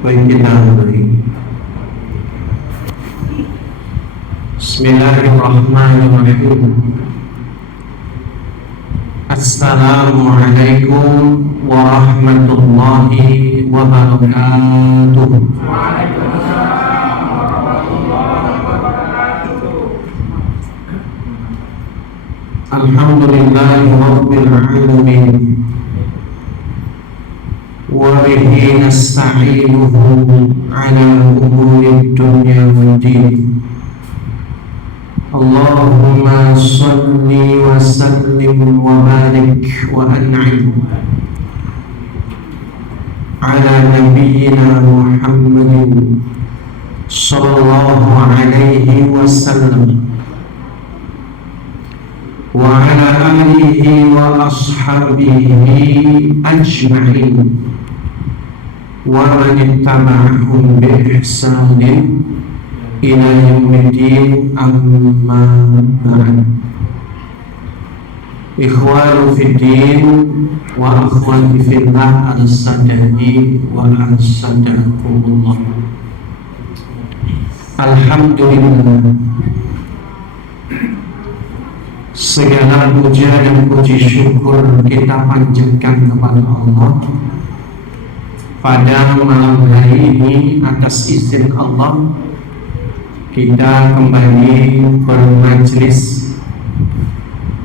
Baik, kita mulai. Bismillahirrahmanirrahim. Assalamualaikum warahmatullahi wabarakatuh. Alhamdulillahi rabbil alamin. وبه نستعينه على أمور الدنيا والدين. اللهم صل وسلم وبارك وأنعم على نبينا محمد صلى الله عليه وسلم وعلى آله وأصحابه أجمعين ومن اتبعهم بإحسان إلى يوم الدين. أما بعد. إخوان في الدين وأخواتي في الله، أرشدني وأرشدكم الله. Alhamdulillah, segala puja dan puji syukur kita panjatkan kepada Allah pada malam hari ini. Atas izin Allah, kita kembali bermajlis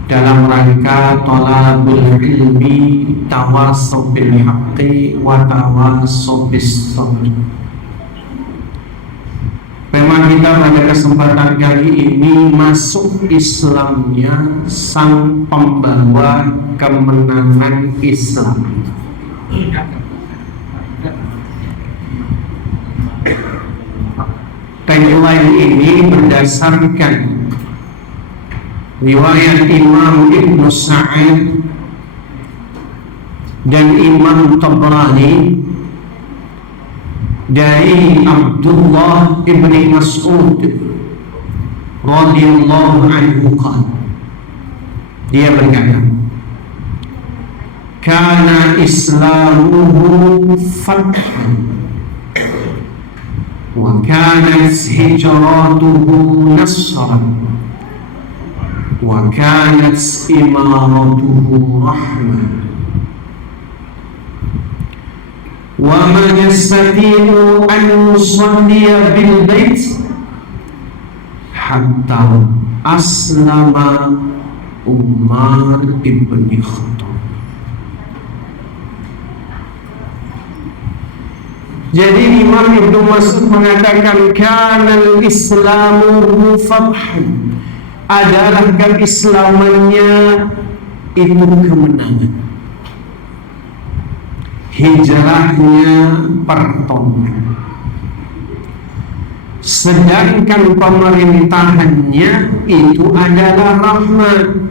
dalam rangka thalabul ilmi, tawassaw bil haqqi wa tawassaw bis sabr. Tema kita pada kesempatan kali ini, masuk Islamnya sang pembawa kemenangan Islam. Tagline ini berdasarkan riwayat Imam Ibnu Sa'id dan Imam Tabrani dari Abdullah ibni Mas'ud radhiyallahu anhu qala, dia berkata, kana islamuhu fathan wa kanat hijratuhu nasran wa kanat imaratuhu rahmah wa man yastati'u an yusalliya bil bait hatta aslama Umar ibn Khattab. Jadi Imam Ibnu Mas'ud mengatakan kanal islamu fathan, adalah keislamannya itu kemenangan, hijrahnya pertolongan, sedangkan pemerintahannya itu adalah rahmat.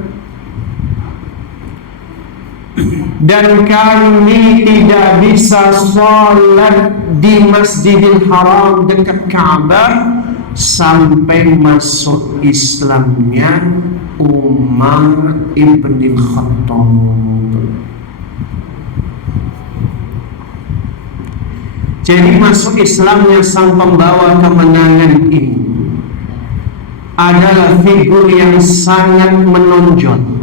Dan kami tidak bisa sholat di Masjidil Haram dekat Ka'bah sampai masuk Islamnya Umar ibn Khattab. Jadi masuk Islamnya sang pembawa kemenangan ini adalah figur yang sangat menonjol.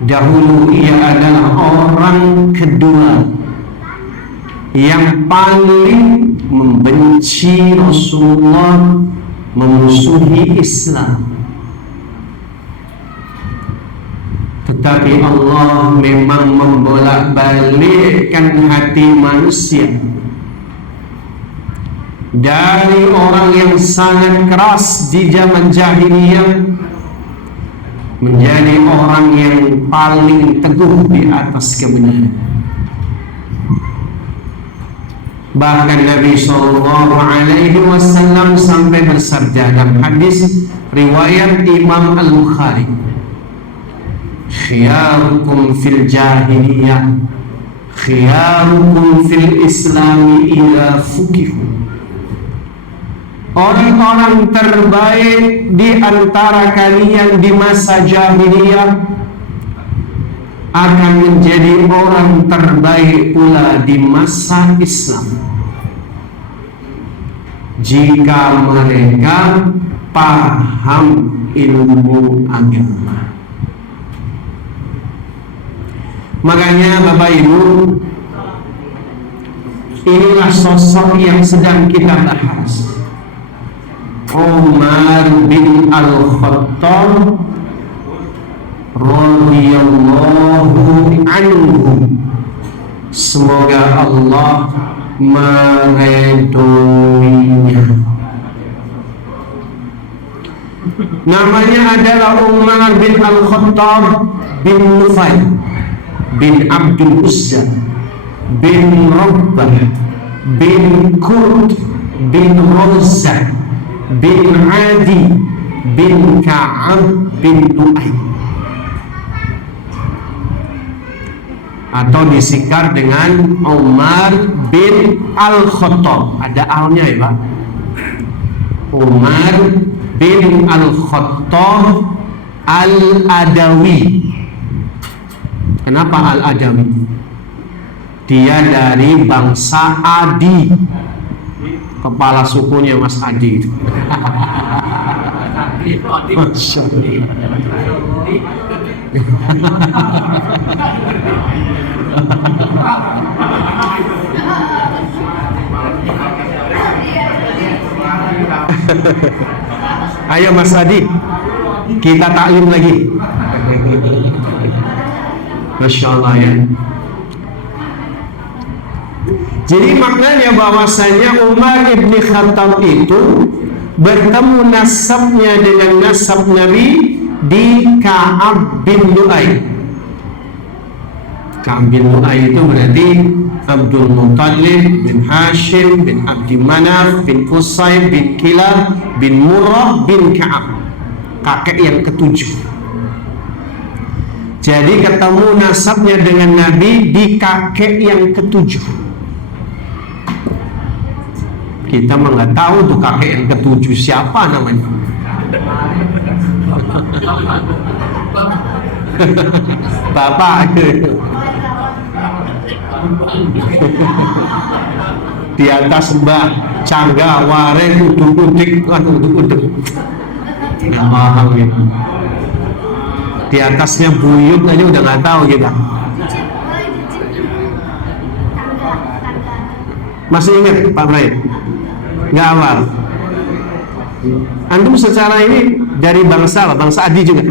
Dahulu ia adalah orang kedua yang paling membenci Rasulullah, memusuhi Islam. Tetapi Allah memang membolak-balikkan hati manusia dari orang yang sangat keras di zaman jahiliyah menjadi orang yang paling teguh di atas kebenaran. Bahkan Nabi SAW sampai bersabda dalam hadis riwayat Imam Al-Bukhari, khiyarukum fil jahiliyah khiyarukum fil islami idza fukihu. Orang-orang terbaik di antara kalian di masa jahiliyah akan menjadi orang terbaik pula di masa Islam jika mereka paham ilmu agama. Makanya Bapak Ibu, inilah sosok yang sedang kita bahas, Umar bin Al-Khattab radhiyallahu anhu. Semoga Allah meridhoinya. Namanya adalah Umar bin Al-Khattab bin Nufail bin Abdul Uzza bin Rabbah bin Qurt bin Razah bin Adi bin Ka'ab bin Lu'ay, atau disingkat dengan Umar bin Al-Khattab. Ada alnya ya Pak. Umar bin Al-Khattab Al-Adawi. Kenapa Al-Adawi? Dia dari bangsa Adi. Kepala sukunya Mas Adi. Masya Allah. Ayo Mas Adi, kita taklim lagi. Masya Allah ya. Jadi maknanya bahwasanya Umar ibn Khattab itu bertemu nasabnya dengan nasab Nabi di Ka'ab bin Lu'ay. Ka'ab bin Lu'ay itu berarti Abdul Muttalib bin Hashim bin Abdi Manaf bin Qusay bin Kilab bin Murrah bin Ka'ab, kakek yang ketujuh. Jadi ketemu nasabnya dengan Nabi di kakek yang ketujuh. Kita mah nggak tahu tuh kakek yang ketujuh siapa namanya. Bapak di atas Mbah Cangga Waren uduk-udik uduk-uduk nggak paham ya. Di atasnya Buyut aja udah nggak tahu kita. Masih ingat Pak Bray? Nggak hafal. Antum secara ini dari bangsa Adi juga.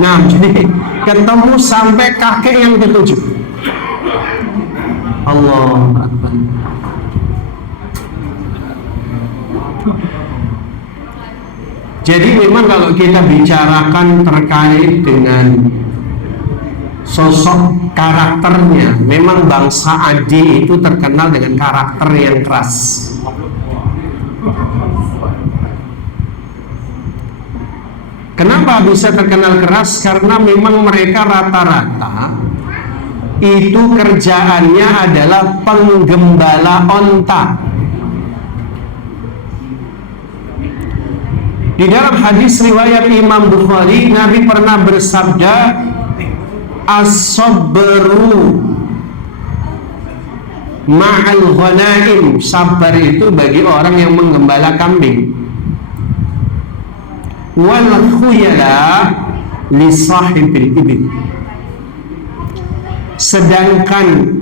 Nah, jadi ketemu sampai kakek yang ketujuh. Allah Akbar. Jadi memang kalau kita bicarakan terkait dengan sosok karakternya, memang bangsa Adi itu terkenal dengan karakter yang keras. Kenapa bisa terkenal keras? Karena memang mereka rata-rata itu kerjaannya adalah penggembala onta. Di dalam hadis riwayat Imam Bukhari, Nabi pernah bersabda, as-sabru ma'al ghanaim. Sabar itu bagi orang yang menggembala kambing. Wal khuyala li sahibil ibil. Sedangkan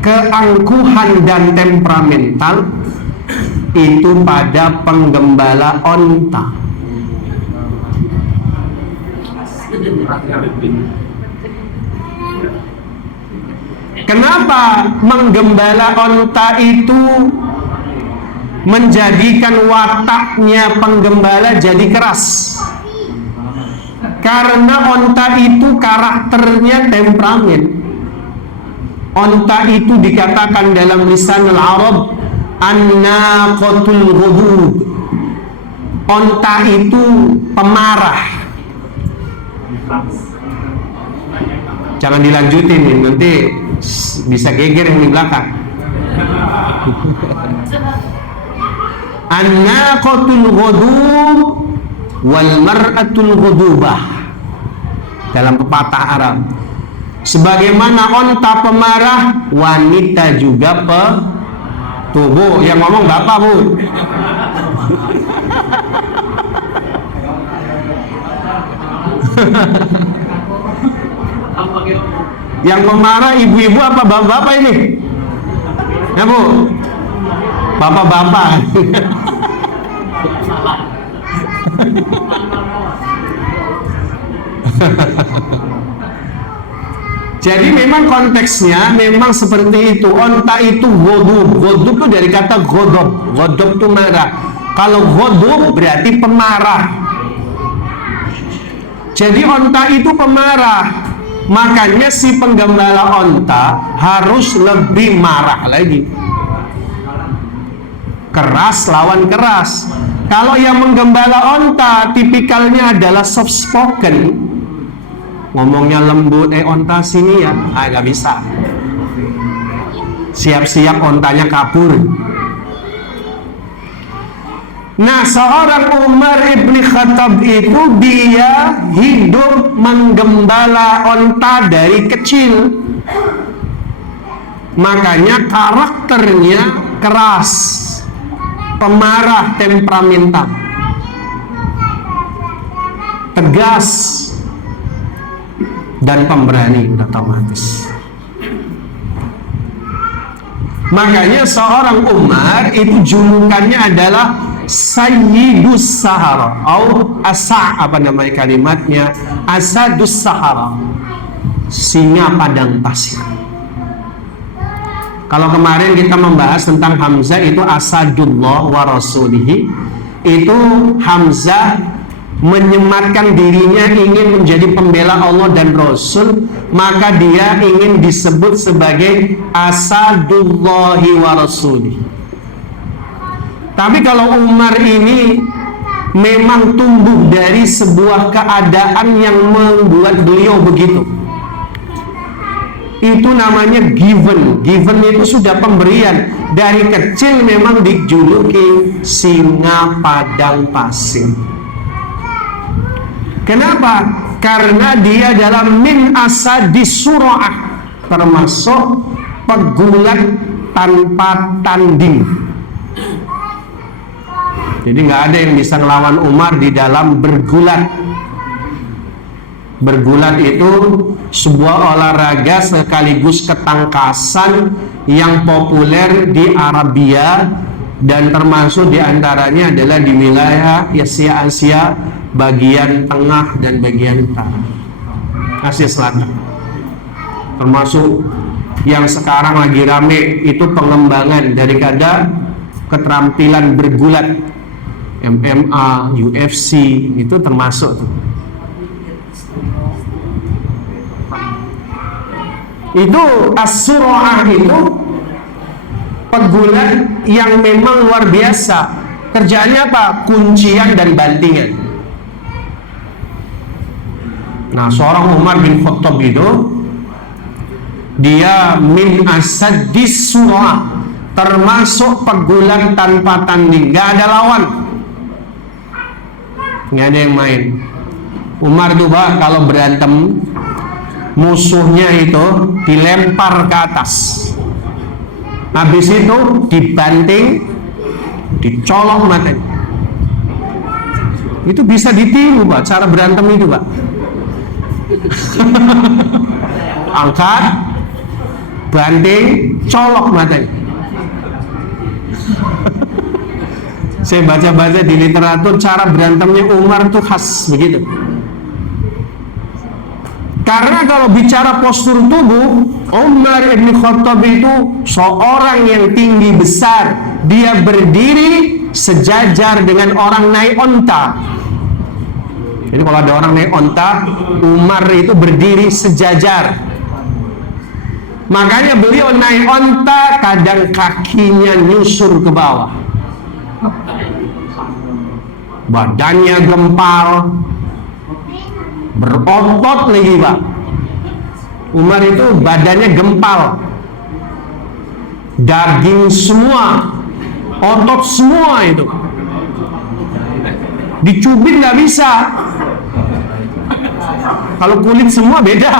keangkuhan dan temperamental itu pada penggembala onta. Kenapa menggembala onta itu menjadikan wataknya penggembala jadi keras? Karena onta itu karakternya temperamen. Onta itu dikatakan dalam lisanul Arab an-naqatul ghudud. Onta itu pemarah. Jangan dilanjutin nih, nanti bisa geger yang di belakang. An-naqatul ghudub wal mar'atul ghudubah. Dalam pepatah Arab, sebagaimana onta pemarah, wanita juga petubuh. Yang ngomong bapak, Bu. Yang memarah ibu-ibu apa bapak-bapak ini? Ya, Bu? Bapak-bapak. Jadi memang konteksnya memang seperti itu. Onta itu godub. Godub itu dari kata godop. Godop itu marah. Kalau godub berarti pemarah. Jadi onta itu pemarah. Makanya si penggembala onta harus lebih marah lagi. Keras lawan keras. Kalau yang menggembala onta tipikalnya adalah soft spoken, ngomongnya lembut, onta sini ya, nggak bisa. Siap-siap ontanya kabur. Nah, seorang Umar ibn Khattab itu dia hidup menggembala onta dari kecil. Makanya karakternya keras, pemarah, temperamental, tegas, dan pemberani otomatis. Makanya seorang Umar itu julukannya adalah Sayyidus Sahara atau apa namanya kalimatnya, Asadus Sahara, singa padang pasir. Kalau kemarin kita membahas tentang Hamzah itu Asadullah wa Rasulihi, itu Hamzah menyematkan dirinya ingin menjadi pembela Allah dan Rasul, maka dia ingin disebut sebagai Asadullahi wa Rasulihi. Tapi kalau Umar ini memang tumbuh dari sebuah keadaan yang membuat beliau begitu. Itu namanya given. Given itu sudah pemberian. Dari kecil memang dijuluki singa padang pasir. Kenapa? Karena dia dalam min asadis sura'ah, termasuk pegulat tanpa tanding. Jadi nggak ada yang bisa ngelawan Umar di dalam bergulat. Bergulat itu sebuah olahraga sekaligus ketangkasan yang populer di Arabia, dan termasuk diantaranya adalah di wilayah Asia bagian tengah dan bagian utara, Asia Selatan. Termasuk yang sekarang lagi rame itu pengembangan daripada keterampilan bergulat, MMA, UFC, itu termasuk tuh. Itu as-sura'ah itu pegulat yang memang luar biasa. Kerjaannya apa? Kuncian dan bantingan. Nah, seorang Umar bin Khattab itu dia min asadis sura'ah, termasuk pegulat tanpa tanding, gak ada lawan, nggak ada yang main. Umar tuh Pak, kalau berantem musuhnya itu dilempar ke atas, habis itu dibanting, dicolok matanya. Itu bisa ditiru Pak, cara berantem itu Pak. Angkat, banting, colok matanya. Saya baca-baca di literatur cara berantemnya Umar tuh khas begitu. Karena kalau bicara postur tubuh, Umar ibn Khattab itu seorang yang tinggi besar. Dia berdiri sejajar dengan orang naik onta. Jadi kalau ada orang naik onta, Umar itu berdiri sejajar. Makanya beliau naik onta, kadang kakinya nyusur ke bawah, badannya gempal, berotot lagi Pak. Umar itu badannya gempal, daging semua, otot semua itu, dicubit nggak bisa. Kalau kulit semua beda.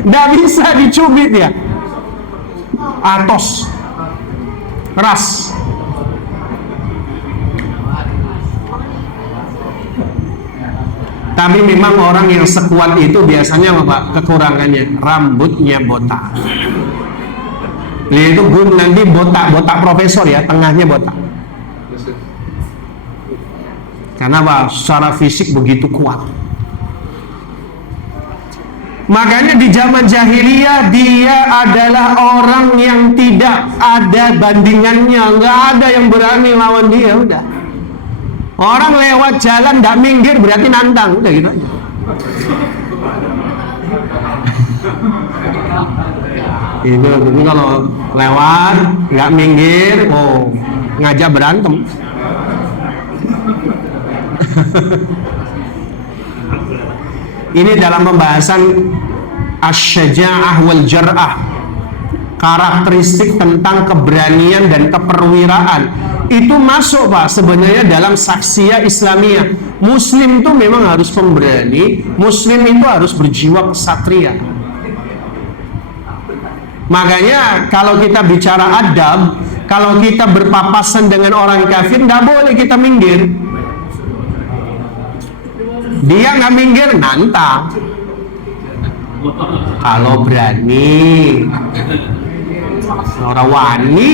Nggak bisa dicubit ya, atos, ras. Tapi memang orang yang sekuat itu biasanya apa? Kekurangannya rambutnya botak. Itu nanti botak profesor ya, tengahnya botak. Karena apa? Secara fisik begitu kuat. Makanya di zaman jahiliyah dia adalah orang yang tidak ada bandingannya, nggak ada yang berani lawan dia. Udah, orang lewat jalan nggak minggir berarti nantang, udah gitu aja. Ini kalau lewat nggak minggir, oh ngajak berantem. Ini dalam pembahasan asy-syaja'ah wal jar'ah, karakteristik tentang keberanian dan keperwiraan. Itu masuk Pak sebenarnya dalam saksiyah Islamiyah. Muslim itu memang harus pemberani, Muslim itu harus berjiwa kesatria. Makanya kalau kita bicara adab, kalau kita berpapasan dengan orang kafir, nggak boleh kita minggir. Dia nggak minggir, nantang. Kalau berani, orang wani.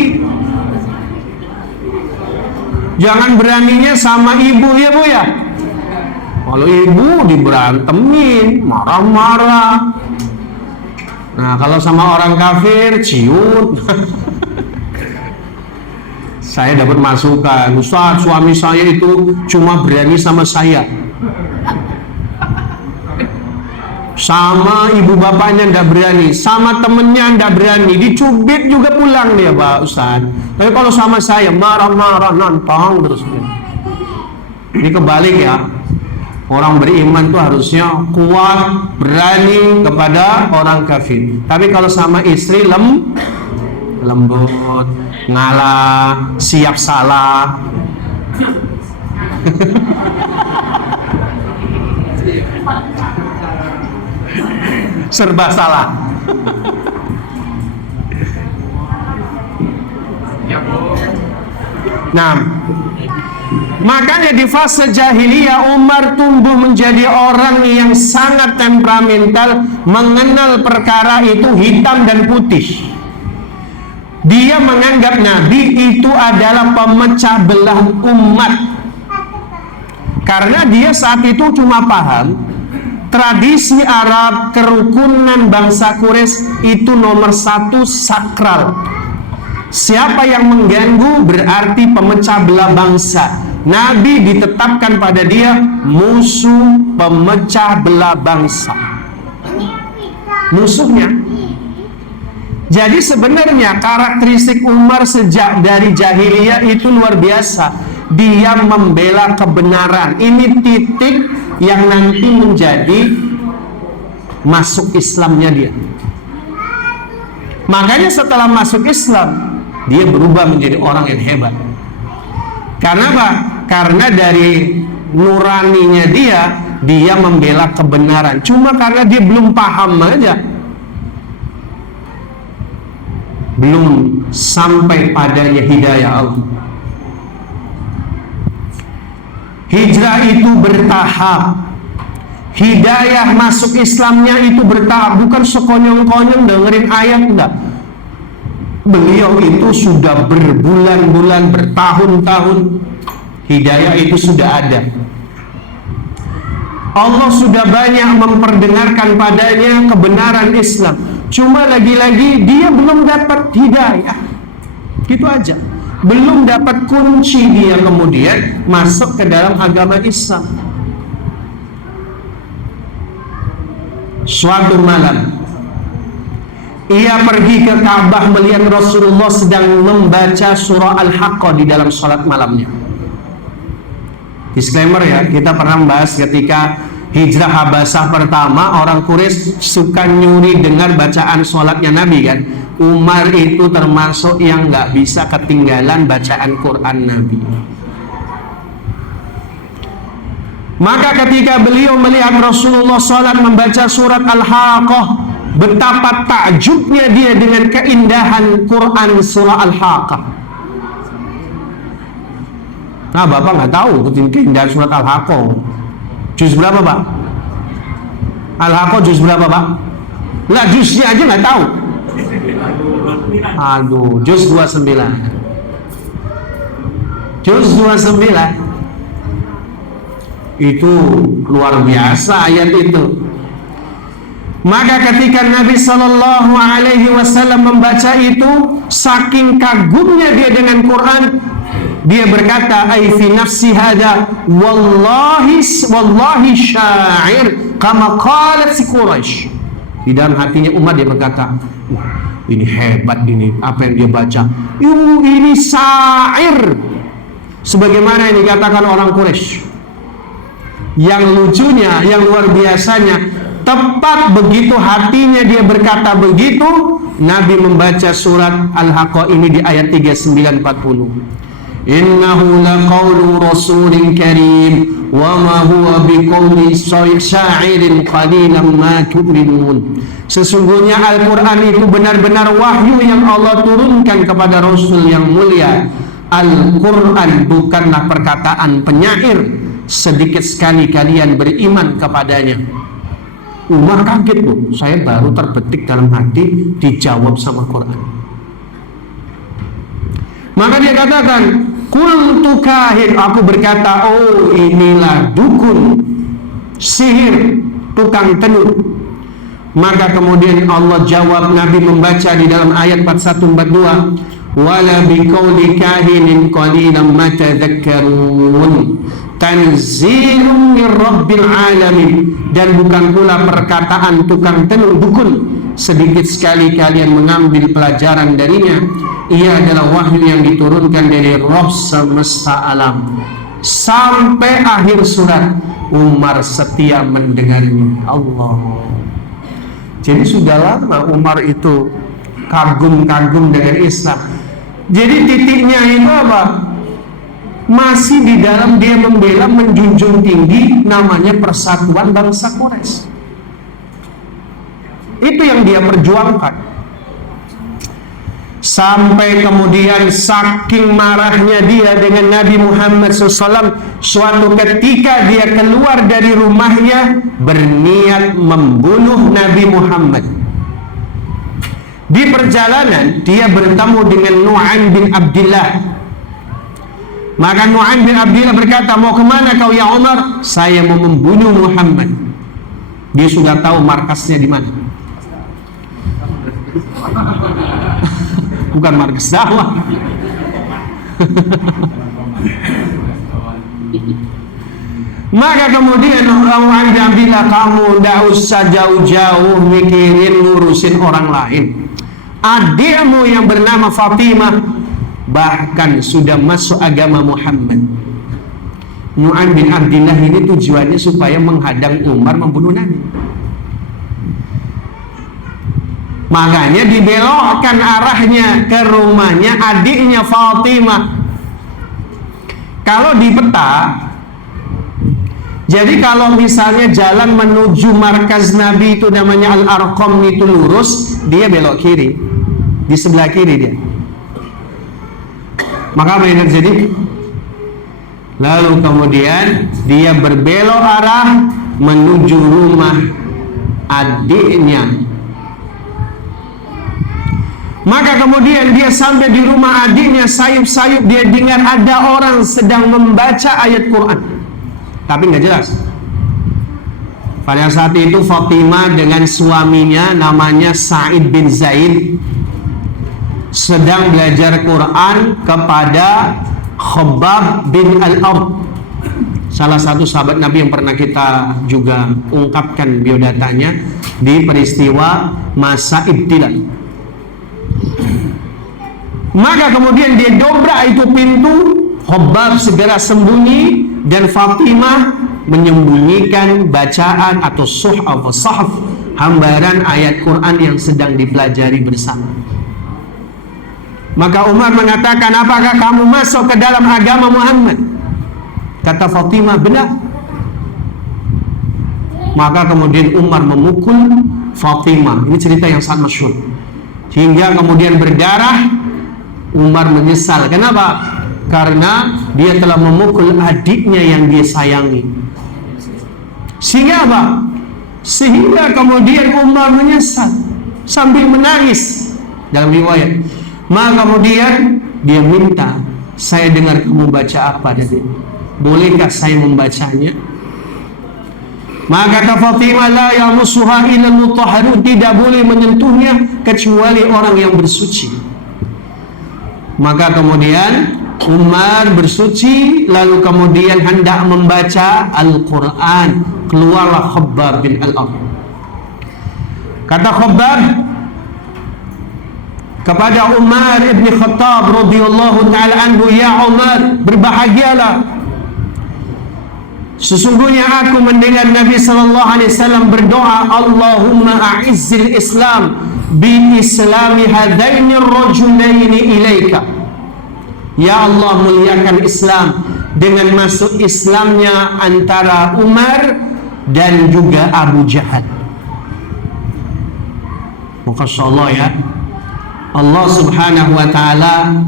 Jangan beraninya sama ibu ya Bu ya. Kalau ibu diberantemin, marah-marah. Nah kalau sama orang kafir, ciut. Saya dapat masukan, Ustaz, suami saya itu cuma berani sama saya, sama ibu bapaknya nggak berani, sama temennya nggak berani, dicubit juga pulang dia Pak Ustaz. Tapi kalau sama saya marah-marah, nantang terus. Ini kebalik ya. Orang beriman tuh harusnya kuat, berani kepada orang kafir. Tapi kalau sama istri lembut, ngalah, siap salah. Serba salah. Nah, makanya di fase jahiliyah Umar tumbuh menjadi orang yang sangat temperamental, mengenal perkara itu hitam dan putih. Dia menganggap Nabi itu adalah pemecah belah umat. Karena dia saat itu cuma paham tradisi Arab, kerukunan bangsa Quraisy itu nomor satu sakral. Siapa yang mengganggu berarti pemecah belah bangsa. Nabi ditetapkan pada dia musuh pemecah belah bangsa, musuhnya. Jadi sebenarnya karakteristik Umar sejak dari jahiliyah itu luar biasa. Dia membela kebenaran. Ini titik yang nanti menjadi masuk Islamnya dia. Makanya setelah masuk Islam, dia berubah menjadi orang yang hebat. Karena apa? Karena dari nuraninya dia membela kebenaran. Cuma karena dia belum paham aja, belum sampai padanya hidayah Allah. Hijrah itu bertahap. Hidayah masuk Islamnya itu bertahap, bukan sekonyong-konyong dengerin ayat, enggak. Beliau itu sudah berbulan-bulan, bertahun-tahun hidayah itu sudah ada. Allah sudah banyak memperdengarkan padanya kebenaran Islam. Cuma lagi-lagi dia belum dapat hidayah. Gitu aja. Belum dapat kunci dia kemudian masuk ke dalam agama Islam. Suatu malam ia pergi ke Ka'bah melihat Rasulullah sedang membaca surah Al-Haqqah di dalam salat malamnya. Disclaimer ya, kita pernah membahas ketika hijrah Habasah pertama, orang Quraisy suka nyuri dengar bacaan sholatnya Nabi kan. Umar itu termasuk yang nggak bisa ketinggalan bacaan Quran Nabi. Maka ketika beliau melihat Rasulullah sholat membaca surat Al-Haqqah, betapa takjubnya dia dengan keindahan Quran surah Al-Haqqah. Nah, Bapak nggak tahu keindahan surat Al-Haqqah. Juz berapa, Pak? Al-Haqqah juz berapa, Pak? Lah, juznya aja nggak tahu. Aduh, juz 29. Juz 29. Itu luar biasa ayat itu. Maka ketika Nabi Shallallahu Alaihi Wasallam membaca itu, saking kagumnya dia dengan Quran, dia berkata, "Ai fi nafsi hada wallahi syair kama qalat si Quraisy." Di dalam hatinya Umar dia berkata, ini hebat ini apa yang dia baca. Ini syair. Sebagaimana yang dikatakan orang Quraisy. Yang lucunya, yang luar biasanya, tepat begitu hatinya dia berkata begitu, Nabi membaca surat Al-Haqqah ini di ayat 39-40. Innahu laqawlu rasulin karim wa ma huwa biqawli sya'irin qalilan ma tu'minun. Sesungguhnya Al-Quran itu benar-benar wahyu yang Allah turunkan kepada Rasul yang mulia. Al-Quran bukanlah perkataan penyair, sedikit sekali kalian beriman kepadanya. Umar kaget loh, saya baru terbetik dalam hati dijawab sama Quran. Maka dia katakan, qultu kahin, aku berkata, oh inilah dukun, sihir, tukang tenun. Maka kemudian Allah jawab, Nabi membaca di dalam ayat 41-42, wala biqauli kahinin qalilan ma tadhakkarun, tanzilun min rabbil alamin. Dan bukan pula perkataan tukang tenun dukun, sedikit sekali kalian mengambil pelajaran darinya. Ia adalah wahyu yang diturunkan dari Rabb semesta alam. Sampai akhir surat, Umar setia mendengarnya. Allah. Jadi sudah lama Umar itu kagum-kagum dengan Islam. Jadi titiknya itu apa? Masih di dalam dia membela, menjunjung tinggi namanya persatuan bangsa Quraisy. Itu yang dia perjuangkan. Sampai kemudian saking marahnya dia dengan Nabi Muhammad SAW, suatu ketika dia keluar dari rumahnya berniat membunuh Nabi Muhammad. Di perjalanan dia bertemu dengan Nu'aim bin Abdillah. Maka Nu'aim bin Abdillah berkata, mau kemana kau ya Umar? Saya mau membunuh Muhammad. Dia sudah tahu markasnya di mana. Bukan markas dakwah. Maka kemudian orang bilang, kamu tidak usah jauh-jauh mikirin ngurusin orang lain. Adikmu yang bernama Fatimah bahkan sudah masuk agama Muhammad. Nu'aim bin Abdillah ini tujuannya supaya menghadang Umar membunuh Nabi. Makanya dibelokkan arahnya ke rumahnya adiknya Fatimah. Kalau di peta, jadi kalau misalnya jalan menuju markas Nabi itu namanya Al-Arqam itu lurus, dia belok kiri. Di sebelah kiri dia. Maka apa yang terjadi? Lalu kemudian dia berbelok arah menuju rumah adiknya. Maka kemudian dia sampai di rumah adiknya, sayup-sayup dia dengar ada orang sedang membaca ayat Quran. Tapi nggak jelas. Pada saat itu Fatimah dengan suaminya namanya Sa'id bin Zaid sedang belajar Quran kepada Khabbab bin Al-Ard, salah satu sahabat Nabi yang pernah kita juga ungkapkan biodatanya di peristiwa masa ibtilal. Maka kemudian dia dobrak itu pintu, Khabbab segera sembunyi, Dan Fatimah menyembunyikan bacaan atau sahaf, hambaran ayat Quran yang sedang dipelajari bersama. Maka Umar mengatakan, apakah kamu masuk ke dalam agama Muhammad? Kata Fatimah, benar. Maka kemudian Umar memukul Fatimah. Ini cerita yang sangat masyhur. Hingga kemudian berdarah. Umar menyesal. Kenapa? Karena dia telah memukul adiknya yang dia sayangi. Sehingga apa? Sehingga kemudian Umar menyesal sambil menangis dalam riwayat. Maka kemudian dia minta, saya dengar kamu baca apa tadi? Bolehkah saya membacanya? Maka kata Fatimah, la yamussuha illa al-mutahharun, tidak boleh menyentuhnya kecuali orang yang bersuci. Maka kemudian Umar bersuci, lalu kemudian hendak membaca Al-Quran. Keluarlah Khabbab bin Al-Arad. Kata Khabbab kepada Umar ibn Khattab radhiyallahu ta'ala anhu, ya Umar, berbahagialah. Sesungguhnya aku mendengar Nabi sallallahu alaihi wasallam berdoa, Allahumma a'izzil Islam bi islami hadaini ar-rajulaini ilaika. Ya Allah, muliakan Islam dengan masuk Islamnya antara Umar dan juga Abu Jahal. Masya Allah ya, Allah subhanahu wa ta'ala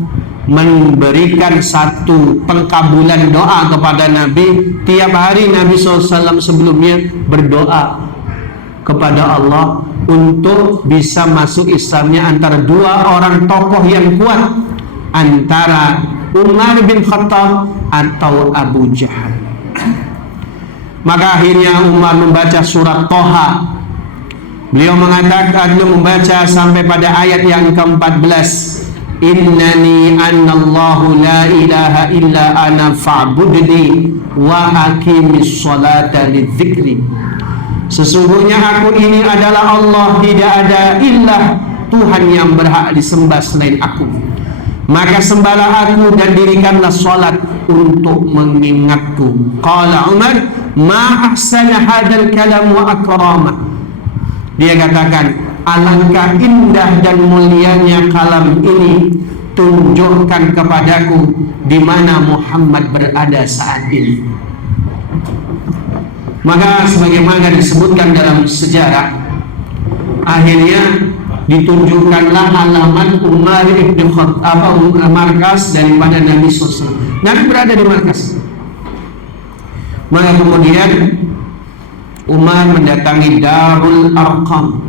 memberikan satu pengkabulan doa kepada Nabi. Tiap hari Nabi SAW sebelumnya berdoa kepada Allah untuk bisa masuk Islamnya antara dua orang tokoh yang kuat, antara Umar bin Khattab atau Abu Jahal. Maka akhirnya Umar membaca surat Toha. Beliau mengatakan, membaca sampai pada ayat yang ke-14. Innani annallahu la ilaha illa ana fa'budni wa aqimis sholata lidzikri. Sesungguhnya aku ini adalah Allah, tidak ada ilah Tuhan yang berhak disembah selain aku. Maka sembahlah aku dan dirikanlah sholat untuk mengingatku. Qala Umar, ma ahsana hadal kalam wa akramah. Dia katakan, alangkah indah dan mulianya kalam ini, tunjukkan kepadaku di mana Muhammad berada saat ini. Maka sebagaimana disebutkan dalam sejarah, akhirnya ditunjukkanlah alamat Umar ibn Khattab, markas daripada Nabi SAW. Nabi berada di markas. Maka kemudian Umar mendatangi Darul Arqam,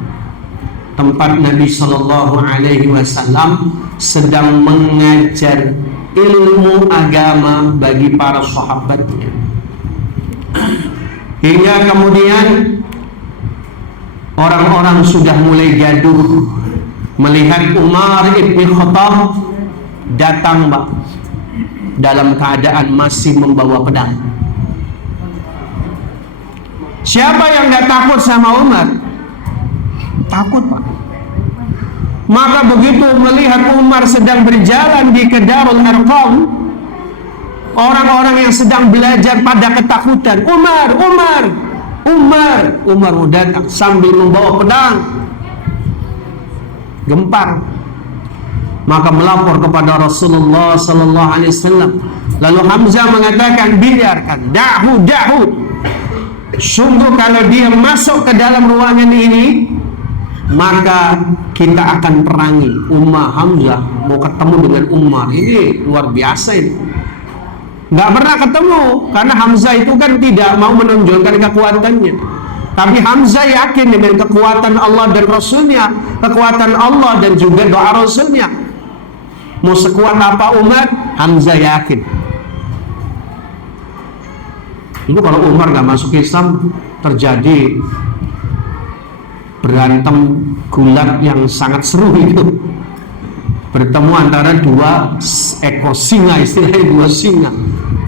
tempat Nabi Sallallahu Alaihi Wasallam sedang mengajar ilmu agama bagi para sahabatnya. Hingga kemudian orang-orang sudah mulai gaduh melihat Umar ibn Khattab datang dalam keadaan masih membawa pedang. Siapa yang gak takut sama Umar? Takut, Pak. Maka begitu melihat Umar sedang berjalan di Darul Arqam, orang-orang yang sedang belajar pada ketakutan. Umar mau datang sambil membawa pedang, gempar. Maka melapor kepada Rasulullah Sallallahu Alaihi Wasallam. Lalu Hamzah mengatakan, biarkan, dahu. Sungguh kalau dia masuk ke dalam ruangan ini, maka kita akan perangi. Hamzah mau ketemu dengan Umar. Ini luar biasa ini. Nggak pernah ketemu, karena Hamzah itu kan tidak mau menonjolkan kekuatannya. Tapi Hamzah yakin dengan kekuatan Allah dan Rasulnya, kekuatan Allah dan juga doa Rasulnya. Mau sekuat apa Umar, Hamzah yakin. Itu kalau Umar nggak masuk Islam, terjadi berantem gulat yang sangat seru itu. Bertemu antara dua ekor singa, istilahnya dua singa.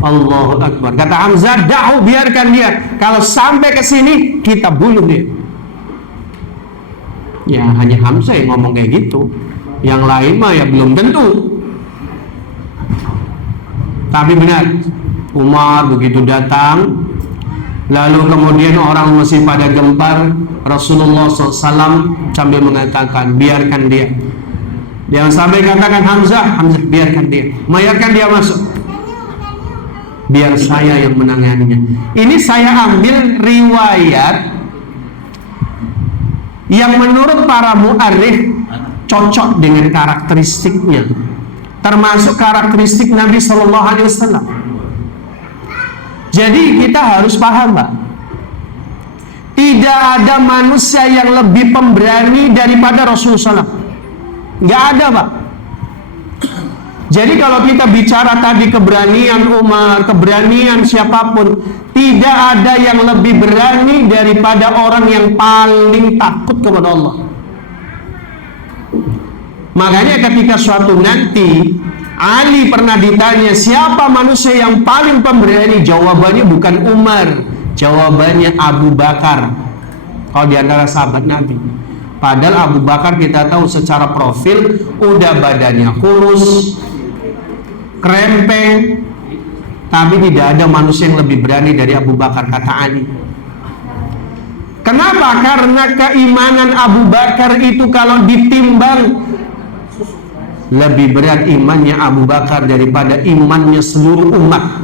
Allahu Akbar. Kata Hamzah, dahu, biarkan dia. Kalau sampai ke sini, kita bunuh dia. Ya hanya Hamzah yang ngomong kayak gitu. Yang lain mah ya belum tentu. Tapi benar, Umar begitu datang, lalu kemudian orang masih pada gempar, Rasulullah SAW sambil mengatakan, biarkan dia. Jangan sampai katakan Hamzah, biarkan dia. Biarkan dia masuk. Biar saya yang menanganinya. Ini saya ambil riwayat yang menurut para mu'arrikh cocok dengan karakteristiknya, termasuk karakteristik Nabi SAW. Jadi kita harus paham, Pak, tidak ada manusia yang lebih pemberani daripada Rasulullah SAW. Nggak ada, Pak. Jadi kalau kita bicara tadi keberanian Umar, keberanian siapapun, tidak ada yang lebih berani daripada orang yang paling takut kepada Allah. Makanya ketika suatu nanti Ali pernah ditanya siapa manusia yang paling pemberani, jawabannya bukan Umar, jawabannya Abu Bakar. Kalau di antara sahabat Nabi. Padahal Abu Bakar kita tahu secara profil udah badannya kurus, krempeng, tapi tidak ada manusia yang lebih berani dari Abu Bakar, kata Ali. Kenapa? Karena keimanan Abu Bakar itu kalau ditimbang lebih berat imannya Abu Bakar daripada imannya seluruh umat.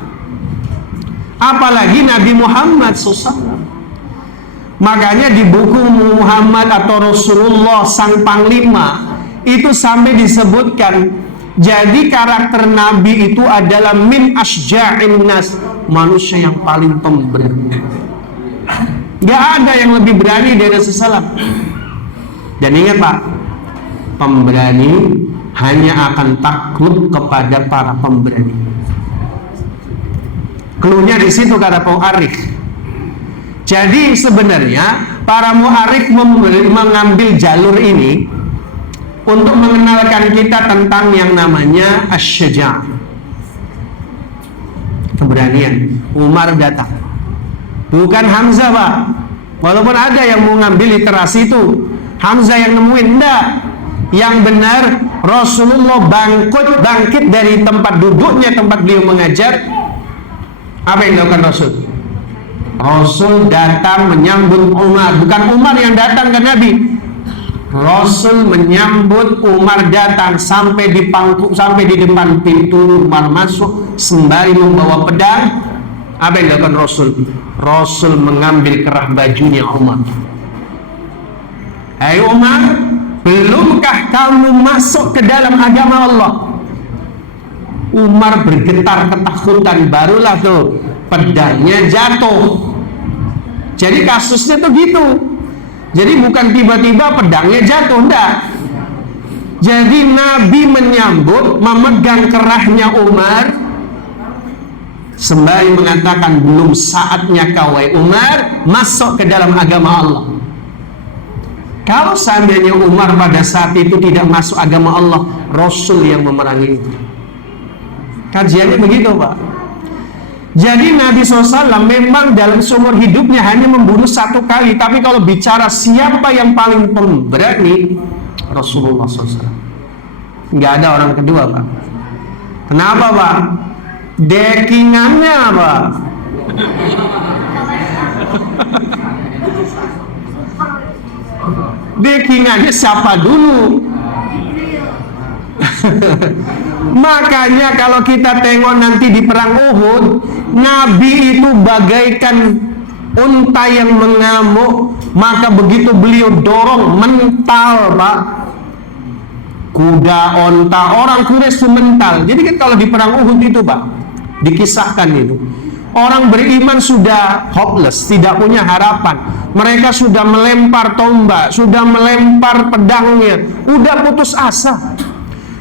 Apalagi Nabi Muhammad SAW. Makanya di buku Muhammad atau Rasulullah Sang Panglima itu sampai disebutkan, jadi karakter Nabi itu adalah min asja'in nas, manusia yang paling pemberani. Gak ada yang lebih berani dari Rasulullah. Dan ingat, Pak, pemberani hanya akan takut kepada para pemberani. Cluenya di situ kata mu'arrikh. Jadi sebenarnya para mu'arrikh mengambil jalur ini untuk mengenalkan kita tentang yang namanya asy-syaja'ah, keberanian. Umar datang, bukan Hamzah, Pak. Walaupun ada yang mau ngambil literasi itu Hamzah yang nemuin, enggak. Yang benar Rasulullah bangkit dari tempat duduknya, tempat beliau mengajar. Apa yang dilakukan Rasul? Rasul datang menyambut Umar. Bukan Umar yang datang ke Nabi. Rasul menyambut Umar datang sampai di depan pintu. Umar masuk sembari membawa pedang. Apa yang dilakukan Rasul? Rasul mengambil kerah bajunya Umar. Hai Umar, belumkah kamu masuk ke dalam agama Allah? Umar bergetar ketakutan, barulah tuh pedangnya jatuh. Jadi kasusnya tuh gitu. Jadi bukan tiba-tiba pedangnya jatuh, enggak. Jadi Nabi menyambut, memegang kerahnya Umar sembari mengatakan, belum saatnya kau wahai Umar masuk ke dalam agama Allah. Kalau seandainya Umar pada saat itu tidak masuk agama Allah, Rasul yang memerangi itu. Kajiannya begitu, Pak. Jadi Nabi SAW memang dalam seumur hidupnya hanya membunuh satu kali. Tapi kalau bicara siapa yang paling pemberani, Rasulullah SAW. Nggak ada orang kedua, Pak. Kenapa, Pak? Dekingannya, Pak. Dekingannya siapa dulu? Makanya kalau kita tengok nanti di perang Uhud, Nabi itu bagaikan unta yang mengamuk. Maka begitu beliau dorong, mental, Pak. Kuda, onta, orang Quraisy itu mental. Jadi kan kalau di perang Uhud itu, Pak, dikisahkan itu, orang beriman sudah hopeless, tidak punya harapan. Mereka sudah melempar tombak, sudah melempar pedangnya, udah putus asa.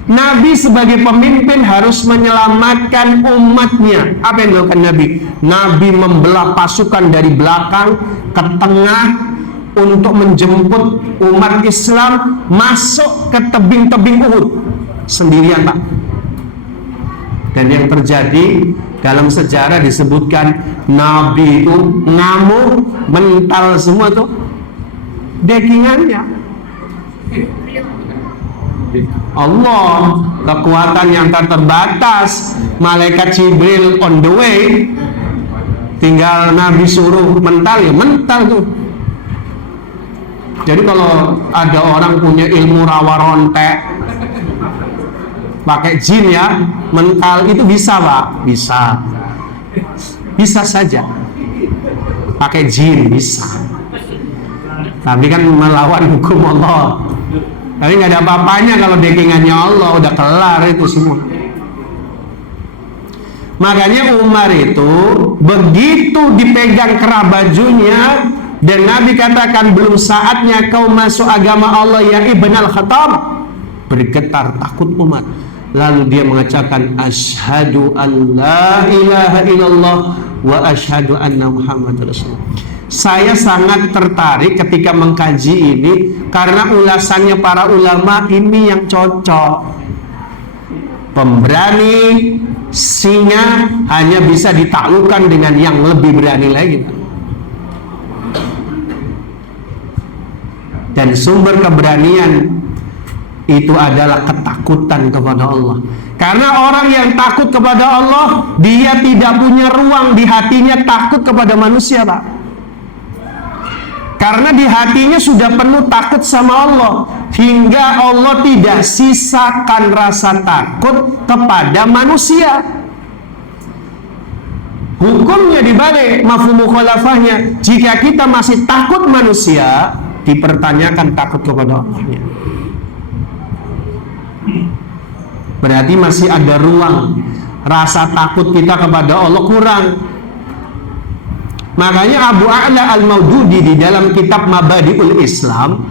Nabi sebagai pemimpin harus menyelamatkan umatnya. Apa yang dilakukan Nabi? Nabi membelah pasukan dari belakang ke tengah untuk menjemput umat Islam masuk ke tebing-tebing Uhud sendirian, Pak. Dan yang terjadi dalam sejarah disebutkan Nabi itu ngamuk, mental semua tuh dekingannya. Allah, kekuatan yang tak terbatas. Malaikat Jibril on the way, tinggal Nabi suruh mental, ya mental tuh. Jadi kalau ada orang punya ilmu rawa rontek pakai jin ya, mental itu bisa Pak, bisa saja pakai jin bisa, tapi kan melawan hukum Allah. Tapi nggak ada apa-apanya kalau backingannya Allah, udah kelar itu semua. Makanya Umar itu begitu dipegang kerah bajunya dan Nabi katakan belum saatnya kau masuk agama Allah ya Ibn al-Khattab, bergetar takut Umar. Lalu dia mengatakan asyhadu an la ilaha illallah wa asyhadu anna Muhammad Rasulullah. Saya sangat tertarik ketika mengkaji ini karena ulasannya para ulama ini yang cocok. Pemberani singa hanya bisa ditaklukkan dengan yang lebih berani lagi. Dan sumber keberanian itu adalah ketakutan kepada Allah. Karena orang yang takut kepada Allah, dia tidak punya ruang di hatinya takut kepada manusia, Pak. Karena di hatinya sudah penuh takut sama Allah, hingga Allah tidak sisakan rasa takut kepada manusia. Hukumnya dibalik, mafhum mukhalafahnya, jika kita masih takut manusia, dipertanyakan takut kepada Allah-Nya. Berarti masih ada ruang, rasa takut kita kepada Allah kurang. Makanya Abu A'la Al-Maududi di dalam kitab Mabadi'ul Islam,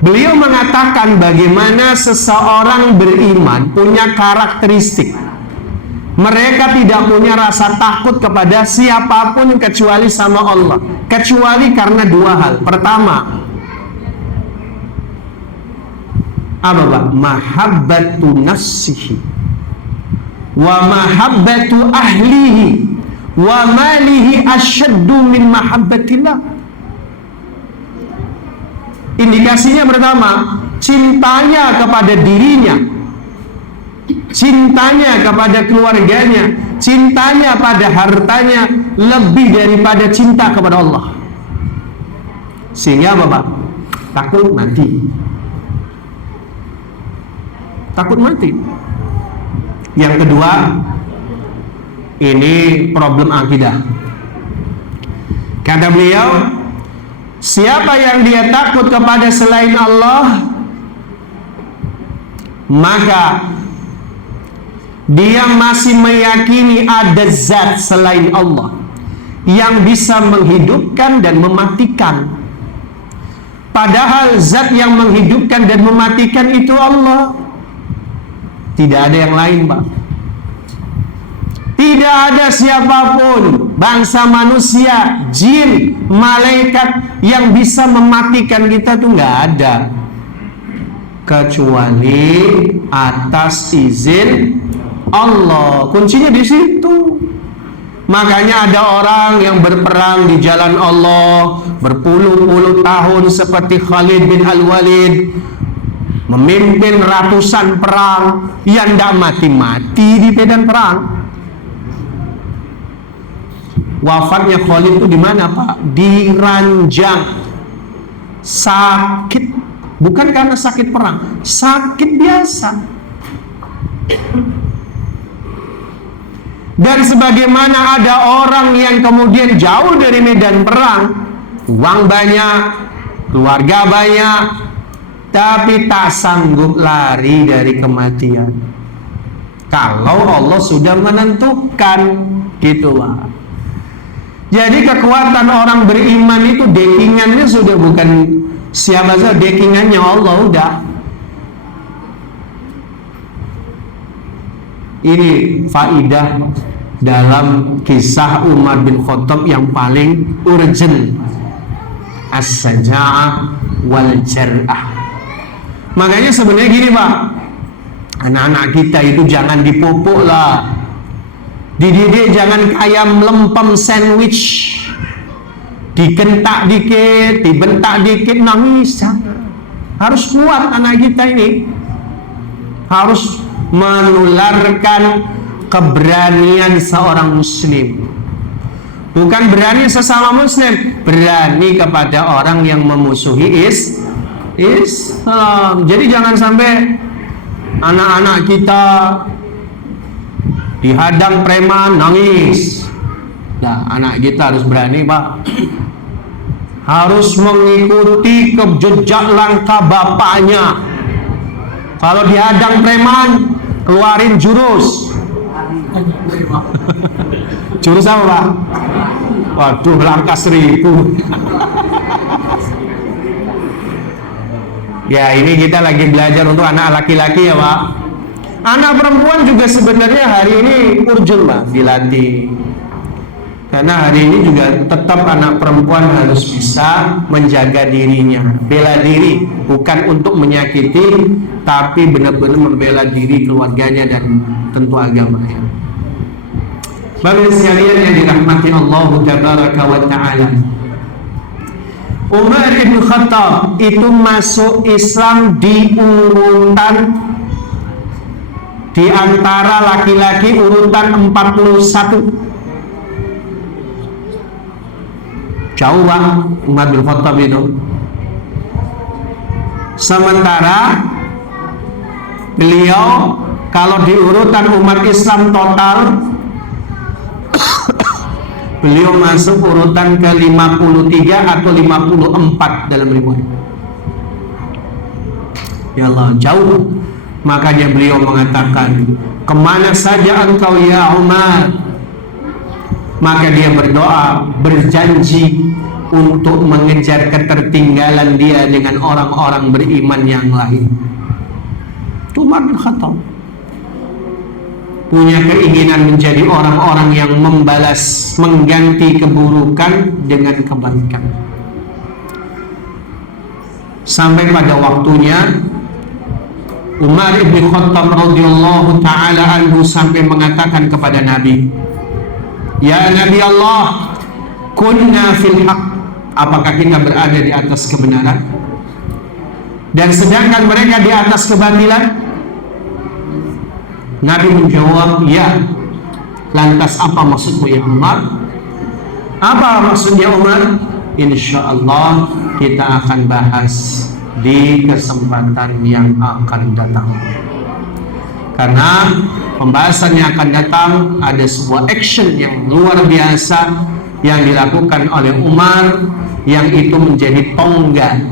beliau mengatakan bagaimana seseorang beriman punya karakteristik. Mereka tidak punya rasa takut kepada siapapun kecuali sama Allah. Kecuali karena dua hal. Pertama, apa Pak? Mahabbatu nafsihi wa mahabbatu ahlihi wa malihi asyaddu min mahabbatillah. Indikasinya pertama, cintanya kepada dirinya, cintanya kepada keluarganya, cintanya pada hartanya lebih daripada cinta kepada Allah. Sehingga apa Pak? Takut mati. Takut mati. Yang kedua, ini problem akidah. Kata beliau, siapa yang dia takut kepada selain Allah, maka dia masih meyakini ada zat selain Allah yang bisa menghidupkan dan mematikan. Padahal zat yang menghidupkan dan mematikan itu Allah. Tidak ada yang lain, Pak. Tidak ada siapapun, bangsa manusia, jin, malaikat yang bisa mematikan kita tuh nggak ada, kecuali atas izin Allah. Kuncinya di situ. Makanya ada orang yang berperang di jalan Allah berpuluh-puluh tahun seperti Khalid bin Al-Walid, memimpin ratusan perang yang tidak mati-mati di medan perang. Wafatnya Khalid itu di mana, Pak? Di ranjang. Sakit, bukan karena sakit perang, sakit biasa. Dan sebagaimana ada orang yang kemudian jauh dari medan perang, uang banyak, keluarga banyak, tapi tak sanggup lari dari kematian. Kalau Allah sudah menentukan, gitu Pak. Jadi kekuatan orang beriman itu dekingannya sudah bukan siapa saja, dekingannya Allah udah. Ini faidah dalam kisah Umar bin Khattab yang paling urgent, as-saja'ah wal jar'ah. Makanya sebenarnya gini Pak, anak-anak kita itu jangan dipupuk lah, dididik jangan kayak melempem sandwich, digentak dikit, dibentak dikit, nangis. Harus kuat anak kita ini. Harus menularkan keberanian seorang muslim. Bukan berani sesama muslim, berani kepada orang yang memusuhi Islam. Jadi jangan sampai anak-anak kita dihadang preman nangis. Nah, anak kita harus berani, Pak. Harus mengikuti jejak langkah bapaknya. Kalau dihadang preman, keluarin jurus. Jurus apa, Pak? Waduh, langkah 1000. Ya, ini kita lagi belajar untuk anak laki-laki ya, Pak. Anak perempuan juga sebenarnya hari ini urgent, Pak, dilatih. Karena hari ini juga tetap anak perempuan harus bisa menjaga dirinya, bela diri, bukan untuk menyakiti, tapi benar-benar membela diri keluarganya dan tentu agamanya. Bagi sekalian yang dirahmati Allah Tabaraka wa Ta'ala, Umar bin Khattab itu masuk Islam di urutan, di antara laki-laki urutan 41. Jauh, Pak, Umar bin Khattab itu. Sementara beliau kalau di urutan umat Islam total beliau masuk urutan ke 53 atau 54 dalam riwayat. Ya Allah, jauh. Makanya beliau mengatakan, kemana saja engkau ya Umar? Maka dia berdoa, berjanji untuk mengejar ketertinggalan dia dengan orang-orang beriman yang lain. Umar bin Khattab punya keinginan menjadi orang-orang yang membalas, mengganti keburukan dengan kebaikan. Sampai pada waktunya Umar bin Khattab radhiyallahu taala anhu sampai mengatakan kepada Nabi, ya Nabi Allah, kunna fil haq, apakah kita berada di atas kebenaran? Dan sedangkan mereka di atas kebatilan? Nabi menjawab, ya. Lantas apa maksudmu ya Umar? Apa maksudnya Umar? Insya Allah kita akan bahas di kesempatan yang akan datang. Karena pembahasan yang akan datang ada sebuah action yang luar biasa yang dilakukan oleh Umar, yang itu menjadi tonggak.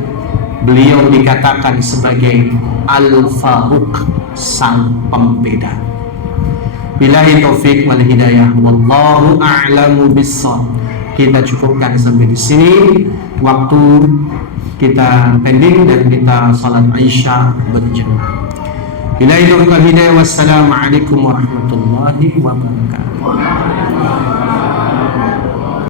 Beliau dikatakan sebagai Al-Faruq, sang pembeda. Billahi taufik wal hidayah, wallahu a'lamu bissawab. Kita cukupkan sampai di sini. Waktu kita pending dan kita salat Isya berjamaah. Billahi taufik wal hidayah. Wassalamualaikum warahmatullahi wabarakatuh.